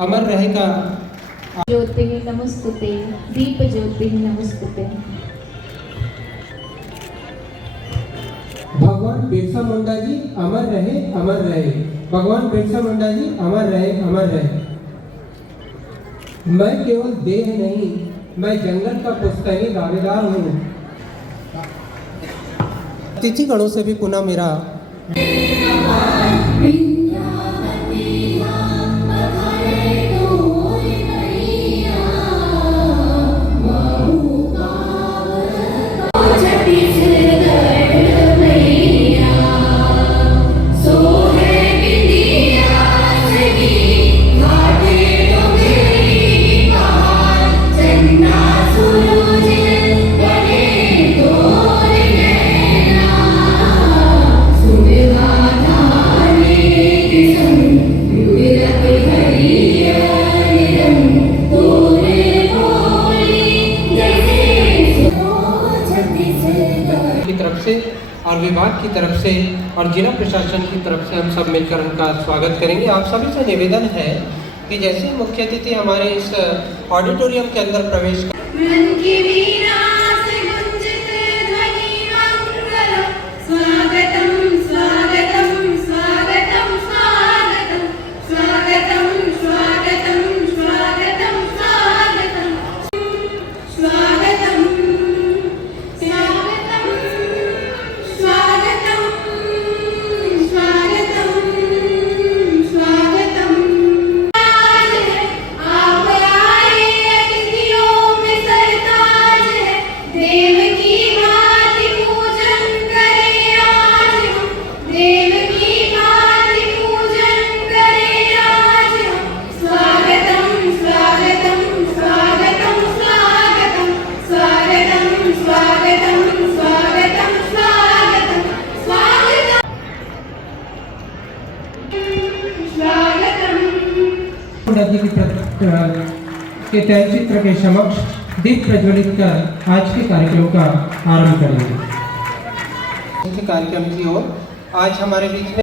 अमर रहेगा। ज्योति नमस्तुते, दीप ज्योति नमस्तुते। भगवान बिरसा मुंडा जी अमर रहे, अमर रहे। भगवान बिरसा मुंडा जी अमर रहे, अमर रहे। मैं केवल देह नहीं, मैं जंगल का पुश्तैनी दावेदार हूँ। अतिथि गणों से भी पुनः मेरा और विभाग की तरफ से और जिला प्रशासन की तरफ से हम सब मिलकर उनका स्वागत करेंगे। आप सभी से निवेदन है कि जैसे मुख्य अतिथि हमारे इस ऑडिटोरियम के अंदर प्रवेश जी के तैलचित्र के समक्ष दीप प्रज्वलित कर आज के कार्यक्रम का आरंभ करेंगे। कार्यक्रम की ओर आज हमारे बीच में